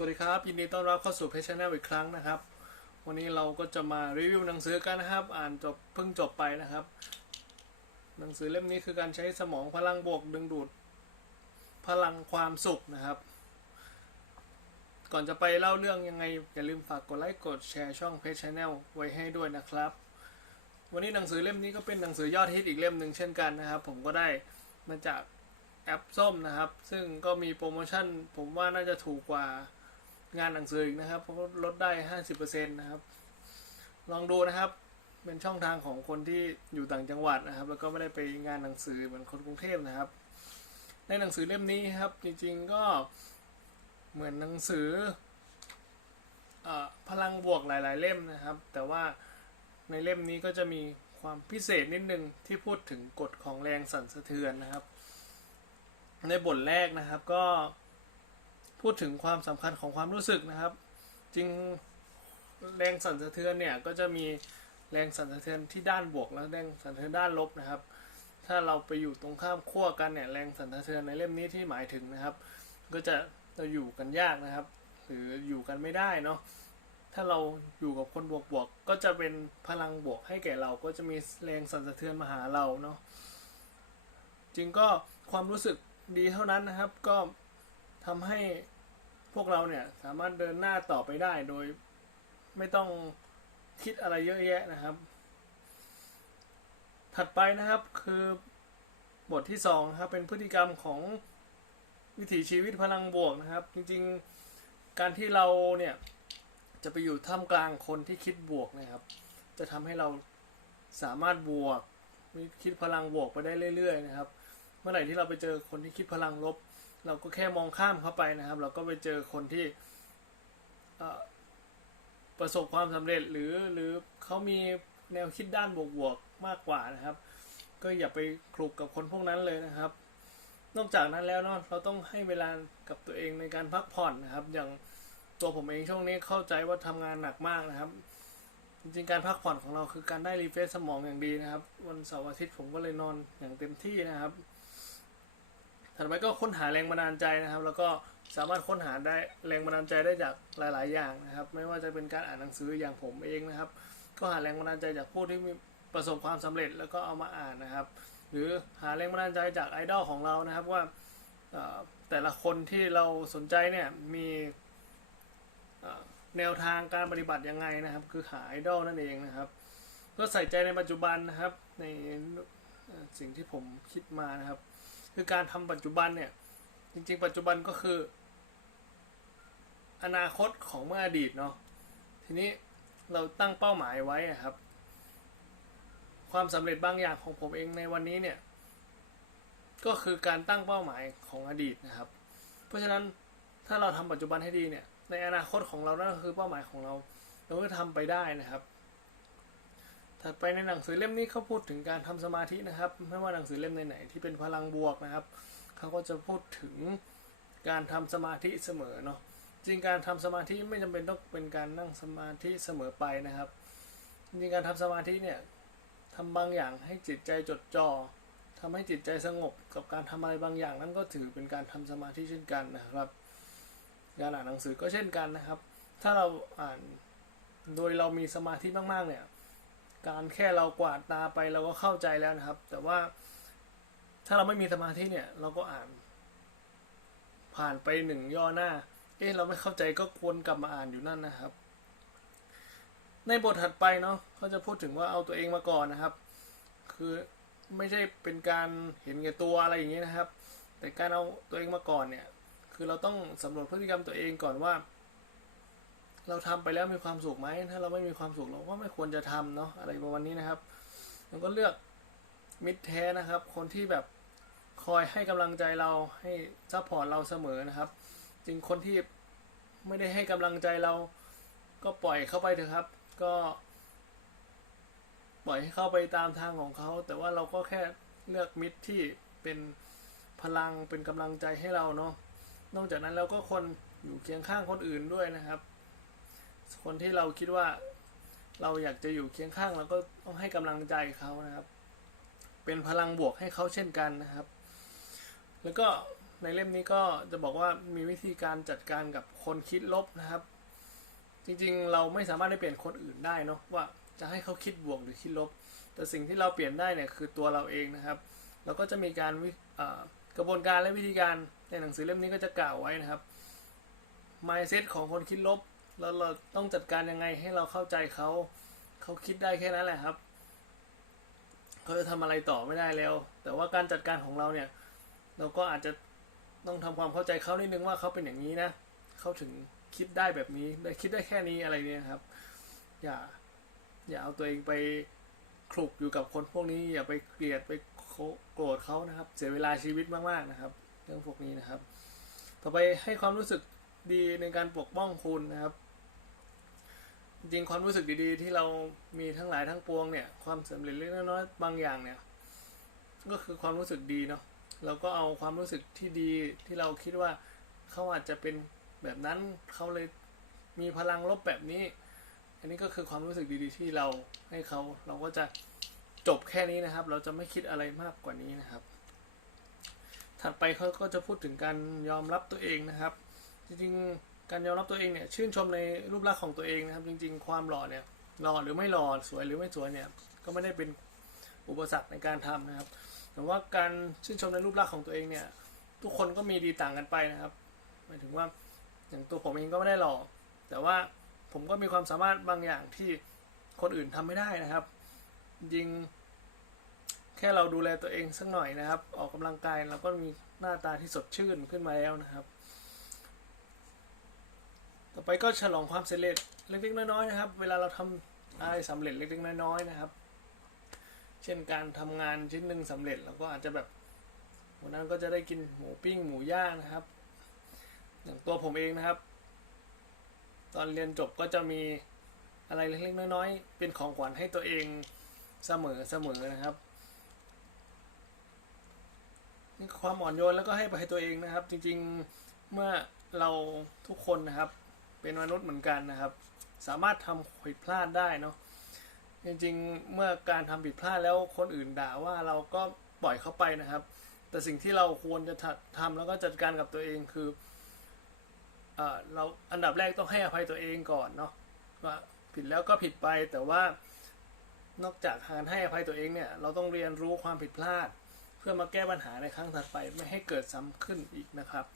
สวัสดีครับ ยินดีต้อนรับเข้าสู่เพจชแนลอีกครั้งนะครับ วันนี้เราก็จะมารีวิวหนังสือกันนะครับ อ่านจบเพิ่งจบไปนะครับ หนังสือเล่มนี้คือการใช้สมองพลังบวกดึงดูด พลังความสุขนะครับ ก่อนจะไปเล่าเรื่องยังไง อย่าลืมฝากกดไลค์กดแชร์ช่องเพจชแนลไว้ให้ด้วยนะครับ วันนี้หนังสือเล่มนี้ก็เป็นหนังสือยอดฮิตอีกเล่มหนึ่งเช่นกันนะครับ ผมก็ได้มาจากแอปส้มนะครับ ซึ่งก็มีโปรโมชั่น ผมว่าน่าจะถูกกว่า งานหนังสืออีกนะครับเพราะลดได้ 50%นะครับ ลองดูนะครับ เป็นช่องทางของคนที่อยู่ต่างจังหวัดนะครับ แล้วก็ไม่ได้ไปงานหนังสือเหมือนคนกรุงเทพนะครับ ในหนังสือเล่มนี้ครับ จริงๆก็เหมือนหนังสือเออพลังบวกหลาย ๆ เล่มนะครับ แต่ว่าในเล่มนี้ก็จะมีความพิเศษนิดนึงที่พูดถึงกฎของแรงสั่นสะเทือนนะครับ ในบทแรกนะครับก็ พูดถึงความสำคัญของความรู้สึกนะครับ จริงแรงสั่นสะเทือนเนี่ยก็จะมีแรงสั่นสะเทือนที่ด้านบวกและแรงสั่นสะเทือนด้านลบนะครับ ถ้าเราไปอยู่ตรงข้ามขั้วกันเนี่ยแรงสั่นสะเทือนในเล่มนี้ที่หมายถึงนะครับ ก็จะเราอยู่กันยากนะครับ หรืออยู่กันไม่ได้เนาะถ้าเราอยู่กับคนบวกบวกๆก็จะเป็นพลังบวกให้แก่เราก็จะมีแรงสั่นสะเทือนมาหาเราเนาะจริงก็ความรู้สึกดีเท่านั้นนะครับ ก็ ทำให้พวกเราเนี่ยสามารถเดินหน้าต่อไปได้โดยไม่ต้องคิดอะไรเยอะแยะนะครับ ถัดไปนะครับคือบทที่สองนะครับเป็นพฤติกรรมของวิถีชีวิตพลังบวกนะครับ จริงๆการที่เราเนี่ยจะไปอยู่ท่ามกลางคนที่คิดบวกนะครับ จะทำให้เราสามารถบวกคิดพลังบวกไปได้เรื่อย ๆ นะครับ เมื่อไหร่ที่เราไปเจอคนที่คิดพลังลบ เราก็แค่มองข้ามเข้าไปนะครับ เราก็ไปเจอคนที่ประสบความสำเร็จหรือหรือเขามีแนวคิดด้านบวกๆมากกว่านะครับ ก็อย่าไปคลุกกับคนพวกนั้นเลยนะครับ นอกจากนั้นแล้วเนาะเราต้องให้เวลากับตัวเองในการพักผ่อนนะครับ อย่างตัวผมเองช่วงนี้เข้าใจว่าทำงานหนักมากนะครับ จริงๆการพักผ่อนของเราคือการได้รีเฟรชสมองอย่างดีนะครับ วันเสาร์อาทิตย์ผมก็เลยนอนอย่างเต็มที่นะครับ ถัดไปก็ค้นหาแรงบันดาลใจนะครับ แล้วก็สามารถค้นหาได้แรงบันดาลใจได้จากหลาย ๆ อย่างนะครับ ไม่ว่าจะเป็นการอ่านหนังสืออย่างผมเองนะครับ ก็หาแรงบันดาลใจจากผู้ที่มีประสบความสำเร็จแล้วก็เอามาอ่านนะครับ หรือหาแรงบันดาลใจจากไอดอลของเรานะครับว่าแต่ละคนที่เราสนใจเนี่ยมีแนวทางการปฏิบัติยังไงนะครับ คือหาไอดอลนั่นเองนะครับ ก็ใส่ใจในปัจจุบันนะครับในสิ่งที่ผมคิดมานะครับ คือการทำปัจจุบันเนี่ย จริง ๆ ปัจจุบันก็คือ อนาคตของเมื่ออดีตเนาะทีนี้เราตั้งเป้าหมายไว้ครับ ความสำเร็จบางอย่างของผมเองในวันนี้เนี่ย ก็คือการตั้งเป้าหมายของอดีตนะครับ เพราะฉะนั้นถ้าเราทำปัจจุบันให้ดีเนี่ย ในอนาคตของเรานั่นก็คือเป้าหมายของเรา เราก็ทำไปได้นะครับ ถัดไปในหนังสือเล่มนี้เขาพูดถึงการทำสมาธินะครับ ไม่ว่าหนังสือเล่มไหนๆที่เป็นพลังบวกนะครับเขาก็จะพูดถึงการทำสมาธิเสมอเนาะจริงการทำสมาธิไม่จำเป็นต้องเป็นการนั่งสมาธิเสมอไปนะครับ จริงการทำสมาธิเนี่ยทำบางอย่างให้จิตใจจดจ่อทำให้จิตใจสงบกับการทำอะไรบางอย่างนั้นก็ถือเป็นการทำสมาธิเช่นกันนะครับการอ่านหนังสือก็เช่นกันนะครับ ถ้าเราอ่านโดยเรามีสมาธิมากๆเนี่ย การแค่เรากวาดตาไปเราก็เข้าใจแล้วนะครับ แต่ว่าถ้าเราไม่มีสมาธิเนี่ย เราก็อ่าน ผ่านไปหนึ่งย่อหน้า เอ๊ะเราไม่เข้าใจก็ควรกลับมาอ่านอยู่นั่นนะครับ ในบทถัดไปเนาะเขาจะพูดถึงว่าเอาตัวเองมาก่อนนะครับ คือไม่ใช่เป็นการเห็นแก่ตัวอะไรอย่างนี้นะครับ แต่การเอาตัวเองมาก่อนเนี่ย คือเราต้องสำรวจพฤติกรรมตัวเองก่อนว่า เราทำไปแล้วมีความสุขไหมถ้าเราไม่มีความสุขเราก็ไม่ควรจะทำเนาะอะไรประมาณนี้นะครับเราก็เลือกมิตรแท้นะครับ คนที่แบบคอยให้กำลังใจเราให้ซัพพอร์ตเราเสมอนะครับ จริงคนที่ไม่ได้ให้กำลังใจเราก็ปล่อยเข้าไปเถอะครับ ก็ ปล่อยให้เข้าไปตามทางของเขา แต่ว่าเราก็แค่เลือกมิตรที่เป็นพลังเป็นกำลังใจให้เราเนาะนอกจากนั้นเราก็คนอยู่เคียงข้างคนอื่นด้วยนะครับ คนที่เราคิดว่าเราอยากจะอยู่เคียงข้างเราก็ต้องให้กำลังใจเขานะครับ เป็นพลังบวกให้เขาเช่นกันนะครับ แล้วก็ในเล่มนี้ก็จะบอกว่ามีวิธีการจัดการกับคนคิดลบนะครับ จริงๆ เราไม่สามารถได้เปลี่ยนคนอื่นได้เนาะว่าจะให้เขาคิดบวกหรือคิดลบ แต่สิ่งที่เราเปลี่ยนได้เนี่ยคือตัวเราเองนะครับ เราก็จะมีการกระบวนการและวิธีการในหนังสือเล่มนี้ก็จะกล่าวไว้นะครับ mindset ของคนคิดลบ แล้วเราต้องจัดการยังไงให้เราเข้าใจเขาเขาคิดได้แค่นั้นแหละครับเขาจะทำอะไรต่อไม่ได้แล้ว แต่ว่าการจัดการของเราเนี่ย เราก็อาจจะต้องทำความเข้าใจเขานิดนึงว่าเขาเป็นอย่างนี้นะเขาถึงคิดได้แบบนี้ได้คิดได้แค่นี้อะไรเนี่ยครับ อย่า อย่าเอาตัวเองไปคลุกอยู่กับคนพวกนี้ อย่าไปเกลียดไปโกรธเขานะครับ เสียเวลาชีวิตมากๆนะครับ เรื่องพวกนี้นะครับ ต่อไปให้ความรู้สึกดีในการปกป้องคุณนะครับ จริงความรู้สึกดีๆ ที่เรามีทั้งหลายทั้งปวงเนี่ย ความสำเร็จเล็กน้อยบางอย่างเนี่ย ก็คือความรู้สึกดีเนาะเราก็เอาความรู้สึกที่ดีที่เราคิดว่าเขาอาจจะเป็นแบบนั้นเขาเลยมีพลังลบแบบนี้ อันนี้ก็คือความรู้สึกดีๆ ที่เราให้เขาเราก็จะจบแค่นี้นะครับ เราจะไม่คิดอะไรมากกว่านี้นะครับ ถัดไปเขาก็จะพูดถึงการยอมรับตัวเองนะครับ จริงๆ การยอมรับตัวเองเนี่ยชื่นชมในรูปลักษณ์ของตัวเองนะครับ จริง ๆ ความหล่อเนี่ยหล่อหรือไม่หล่อสวยหรือไม่สวยเนี่ยก็ไม่ได้เป็นอุปสรรคในการทำนะครับ แต่ว่าการชื่นชมในรูปลักษณ์ของตัวเองเนี่ย ทุกคนก็มีดีต่างกันไปนะครับหมายถึงว่าอย่างตัวผมเองก็ไม่ได้หล่อแต่ว่าผมก็มีความสามารถบางอย่างที่คนอื่นทำไม่ได้นะครับจริง แค่เราดูแลตัวเองสักหน่อยนะครับ ออกกำลังกายเราก็มีหน้าตาที่สดชื่นขึ้นมาแล้วนะครับ ไปก็ฉลองความสำเร็จเล็กๆ น้อยๆนะครับ เวลาเราทำอะไรสำเร็จเล็กๆ น้อยๆนะครับ เช่นการทำงานชิ้นหนึ่งสำเร็จเราก็อาจจะแบบวันนั้นก็จะได้กินหมูปิ้งหมูย่างนะครับ อย่างตัวผมเองนะครับ ตอนเรียนจบก็จะมีอะไรเล็กๆ น้อยๆ เป็นของขวัญให้ตัวเองเสมอเสมอนะครับนี่ความอ่อนโยนแล้วก็ให้ไปให้ตัวเองนะครับ จริงๆเมื่อเราทุกคนนะครับ เป็นมนุษย์เหมือนกันนะครับ สามารถทำผิดพลาดได้เนาะจริงๆ เมื่อการทำผิดพลาดแล้วคนอื่นด่าว่าเราก็ปล่อยเขาไปนะครับ แต่สิ่งที่เราควรจะทำแล้วก็จัดการกับตัวเองคือเออเราอันดับแรกต้องให้อภัยตัวเองก่อนเนาะว่าผิดแล้วก็ผิดไปแต่ว่านอกจากการให้อภัยตัวเองเนี่ยเราต้องเรียนรู้ความผิดพลาด เพื่อมาแก้ปัญหาในครั้งถัดไปไม่ให้เกิดซ้ำขึ้นอีกนะครับ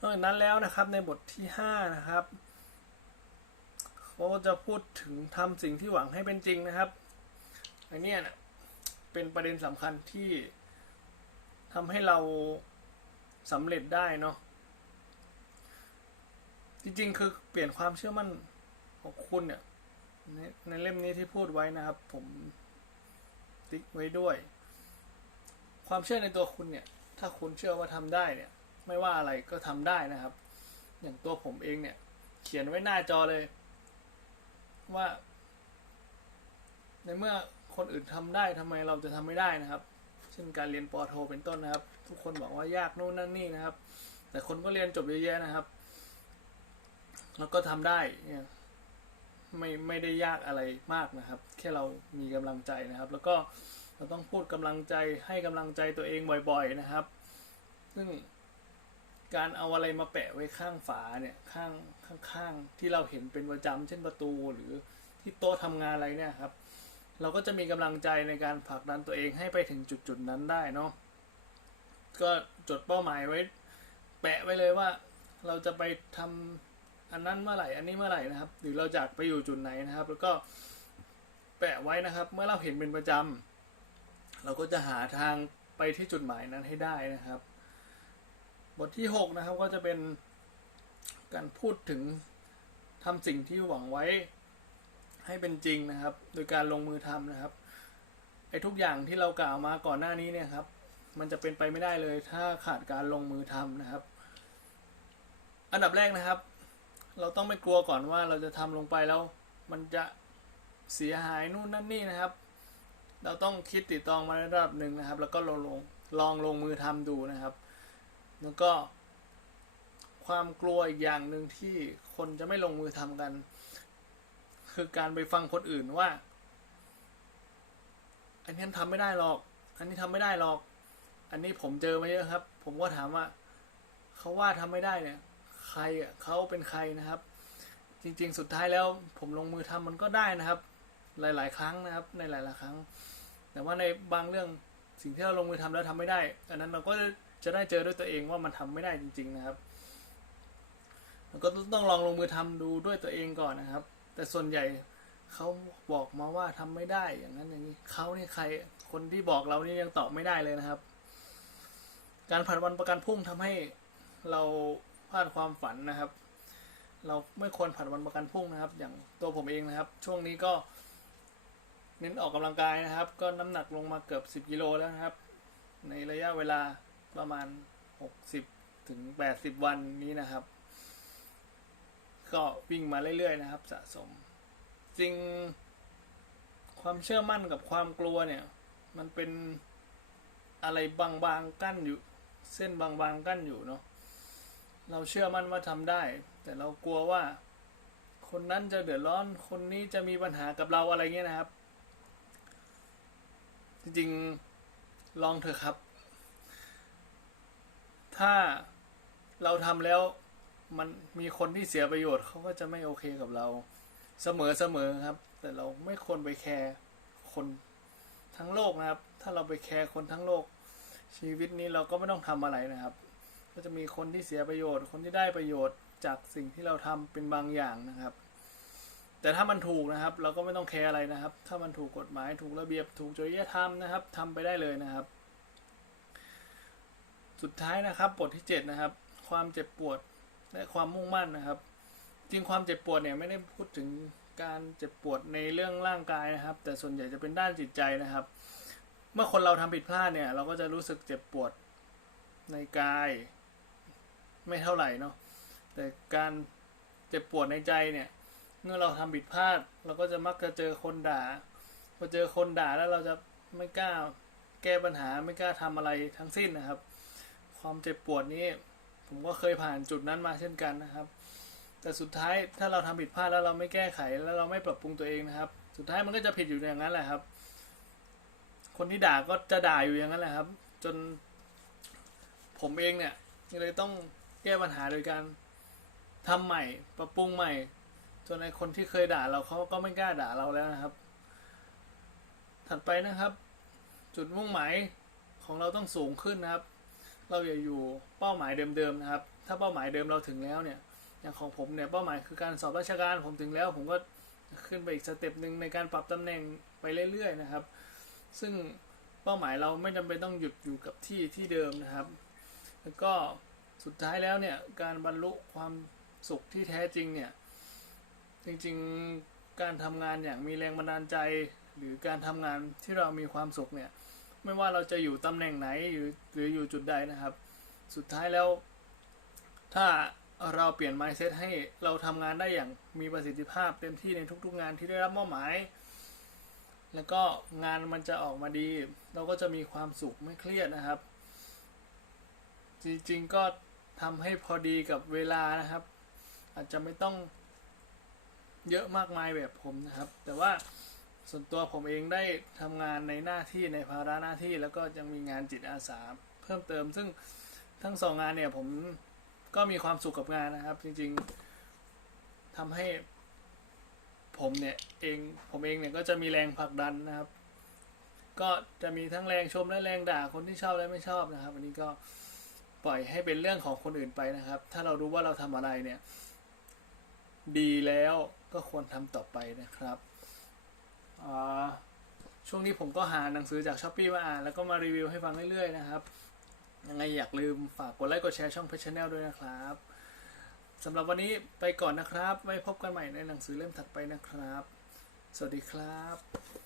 นอกจากนั้นแล้วนะครับในบทที่ห้านะครับเขาจะพูดถึงทำสิ่งที่หวังให้เป็นจริงนะครับอันนี้นะเป็นประเด็นสำคัญที่ทำให้เราสำเร็จได้เนาะจริงๆ คือเปลี่ยนความเชื่อมั่นของคุณเนี่ยในในเล่มนี้ที่พูดไว้นะครับ ผมติ๊กไว้ด้วย ความเชื่อในตัวคุณเนี่ย ถ้าคุณเชื่อว่าทำได้เนี่ย ไม่ว่าอะไรก็ทำได้นะครับ อย่างตัวผมเองเนี่ย เขียนไว้หน้าจอเลย ว่า ในเมื่อคนอื่นทำได้ทำไมเราจะทำไม่ได้นะครับ เช่นการเรียนปอโทเป็นต้นนะครับ ทุกคนบอกว่ายากโน่นนั่นนี่นะครับ แต่คนก็เรียนจบเยอะแยะนะครับ แล้วก็ทำได้เนี่ยไม่ไม่ได้ยากอะไรมากนะครับ แค่เรามีกำลังใจนะครับ แล้วก็เราต้องพูดกำลังใจให้กำลังใจตัวเองบ่อย ๆนะครับ ซึ่ง การเอาอะไรมาแปะไว้ข้างฝาเนี่ยข้างข้างๆที่เราเห็นเป็นประจำเช่นประตูหรือที่โต๊ะทำงานอะไรเนี่ยครับ เราก็จะมีกำลังใจในการผลักดันตัวเองให้ไปถึงจุดๆนั้นได้เนาะก็จดเป้าหมายไว้ แปะไว้เลยว่า เราจะไปทำอันนั้นเมื่อไหร่ อันนี้เมื่อไหร่นะครับ หรือเราจะไปอยู่จุดไหนนะครับ แล้วก็แปะไว้นะครับ เมื่อเราเห็นเป็นประจำเราก็จะหาทางไปที่จุดหมายนั้นให้ได้นะครับ บทที่หกนะครับก็จะเป็นการพูดถึงทำสิ่งที่หวังไว้ให้เป็นจริงนะครับ โดยการลงมือทำนะครับไอ้ทุกอย่างที่เรากล่าวมาก่อนหน้านี้เนี่ยครับมันจะเป็นไปไม่ได้เลยถ้าขาดการลงมือทำนะครับ อันดับแรกนะครับ เราต้องไม่กลัวก่อนว่าเราจะทำลงไปแล้ว มันจะเสียหายนู่นนั่นนี่นะครับ เราต้องคิดติดตองมาในระดับหนึ่งนะครับ แล้วก็ลองลงลองลงมือทำดูนะครับ แล้วก็ความกลัวอีกอย่างหนึ่งที่คนจะไม่ลงมือทำกัน คือการไปฟังคนอื่นว่า อันนี้ทำไม่ได้หรอก อันนี้ทำไม่ได้หรอก อันนนี้ผมเจอมาเยอะครับ ผมก็ถามว่าเขาว่าทำไม่ได้เนี่ย ใครอะเขาเป็นใครนะครับ จริงๆ สุดท้ายแล้ว ผมลงมือทำมันก็ได้นะครับ หลาย ๆ ครั้งนะครับ ในหลาย ๆ ครั้ง แต่ว่าในบางเรื่องสิ่งที่เราลงมือทำแล้วทำไม่ได้ อันนั้นเราก็ จะได้เจอด้วยตัวเองว่ามันทำไม่ได้จริง ๆนะครับก็ต้องลองลงมือทำดูด้วยตัวเองก่อนนะครับ แต่ส่วนใหญ่เขาบอกมาว่าทำไม่ได้อย่างนั้นอย่างนี้เขานี่ใครคนที่บอกเรานี่ยังตอบไม่ได้เลยนะครับ การผัดวันประกันพรุ่งทำให้เราพลาดความฝันนะครับ เราไม่ควรผัดวันประกันพรุ่งนะครับ อย่างตัวผมเองนะครับ ช่วงนี้ก็ เน้นออกกำลังกายนะครับ ก็น้ำหนักลงมาเกือบ 10กิโลแล้วนะครับ ในระยะเวลา ประมาณ60ถึง80วันนี้นะครับ ก็วิ่งมาเรื่อยๆนะครับ สะสม จริง ความเชื่อมั่นกับความกลัวเนี่ย มันเป็นอะไรบางๆกั้นอยู่ เส้นบางๆกั้นอยู่เนาะเราเชื่อมั่นว่าทำได้ แต่เรากลัวว่า คนนั้นจะเดือดร้อน คนนี้จะมีปัญหากับเราอะไรเงี้ยนะครับ จริงๆลองเถอะครับ ถ้าเราทำแล้วมันมีคนที่เสียประโยชน์เขาก็จะไม่โอเคกับเรา เสมอเสมอครับ แต่เราไม่ควรไปแคร์คนทั้งโลกนะครับ ถ้าเราไปแคร์คนทั้งโลก ชีวิตนี้เราก็ไม่ต้องทำอะไรนะครับ ก็จะมีคนที่เสียประโยชน์ คนที่ได้ประโยชน์จากสิ่งที่เราทำเป็นบางอย่างนะครับ แต่ถ้ามันถูกนะครับ เราก็ไม่ต้องแคร์อะไรนะครับ ถ้ามันถูกกฎหมายถูกระเบียบถูกจริยธรรมนะครับทำไปได้เลยนะครับ สุดท้ายนะครับบทที่ 7 นะครับ ความเจ็บปวดและความมุ่งมั่นนะครับ จริงความเจ็บปวดเนี่ยไม่ได้พูดถึงการเจ็บปวดในเรื่องร่างกายนะครับ แต่ส่วนใหญ่จะเป็นด้านจิตใจนะครับ เมื่อคนเราทำผิดพลาดเนี่ยเราก็จะรู้สึกเจ็บปวดในกาย ไม่เท่าไหร่เนาะแต่การเจ็บปวดในใจเนี่ยเมื่อเราทำผิดพลาด เราก็จะมักจะเจอคนด่าพอเจอคนด่าแล้วเราจะไม่กล้าแก้ปัญหาไม่กล้าทำอะไรทั้งสิ้นนะครับ ความเจ็บปวดนี้ผมก็เคยผ่านจุดนั้นมาเช่นกันนะครับ แต่สุดท้ายถ้าเราทำผิดพลาดแล้วเราไม่แก้ไขแล้วเราไม่ปรับปรุงตัวเองนะครับ สุดท้ายมันก็จะผิดอยู่อย่างนั้นแหละครับ คนที่ด่าก็จะด่าอยู่อย่างนั้นแหละครับ จนผมเองเนี่ยเลยต้องแก้ปัญหาโดยการทำใหม่ ปรับปรุงใหม่จนไอคนที่เคยด่าเราเขาก็ไม่กล้าด่าเราแล้วนะครับ ถัดไปนะครับ จุดมุ่งหมายของเราต้องสูงขึ้นนะครับ เราอย่าอยู่เป้าหมายเดิมๆนะครับ ถ้าเป้าหมายเดิมเราถึงแล้วเนี่ยอย่างของผมเนี่ยเป้าหมายคือการสอบราชการผมถึงแล้ว ผมก็ขึ้นไปอีกสเต็ปหนึ่งในการปรับตำแหน่งไปเรื่อยๆนะครับ ซึ่งเป้าหมายเราไม่จำเป็นต้องหยุดอยู่กับที่ที่เดิมนะครับ แล้วก็สุดท้ายแล้วเนี่ยการบรรลุความสุขที่แท้จริงเนี่ยจริงๆการทำงานอย่างมีแรงบันดาลใจ หรือการทำงานที่เรามีความสุขเนี่ย ไม่ว่าเราจะอยู่ตำแหน่งไหนหรืออยู่จุดใดนะครับ สุดท้ายแล้ว ถ้าเราเปลี่ยน mindset ให้เราทำงานได้อย่างมีประสิทธิภาพเต็มที่ในทุก ๆ งานที่ได้รับมอบหมาย แล้วก็งานมันจะออกมาดี เราก็จะมีความสุขไม่เครียดนะครับ จริงๆก็ทำให้พอดีกับเวลานะครับ อาจจะไม่ต้องเยอะมากมายแบบผมนะครับ แต่ว่า ส่วนตัวผมเองได้ทำงานในหน้าที่ในภาระหน้าที่แล้วก็ยังมีงานจิตอาสาเพิ่มเติม ซึ่งทั้งสองงานเนี่ยผมก็มีความสุขกับงานนะครับ จริงๆทำให้ผมเนี่ยเองผมเองเนี่ยก็จะมีแรงผลักดันนะครับ ก็จะมีทั้งแรงชมและแรงด่าคนที่ชอบและไม่ชอบนะครับอันนี้ก็ปล่อยให้เป็นเรื่องของคนอื่นไปนะครับ ถ้าเรารู้ว่าเราทำอะไรเนี่ย ดีแล้วก็ควรทำต่อไปนะครับ ช่วงนี้ผมก็หาหนังสือจากช้อปปีมาอ่านแล้วก็มารีวิวให้ฟังเรื่อยๆนะครับ ยังไงอยากลืมฝากกดไลค์กดแชร์ช่องเพจชแนลด้วยนะครับสำหรับวันนี้ไปก่อนนะครับ ไว้พบกันใหม่ในหนังสือเล่มถัดไปนะครับ สวัสดีครับ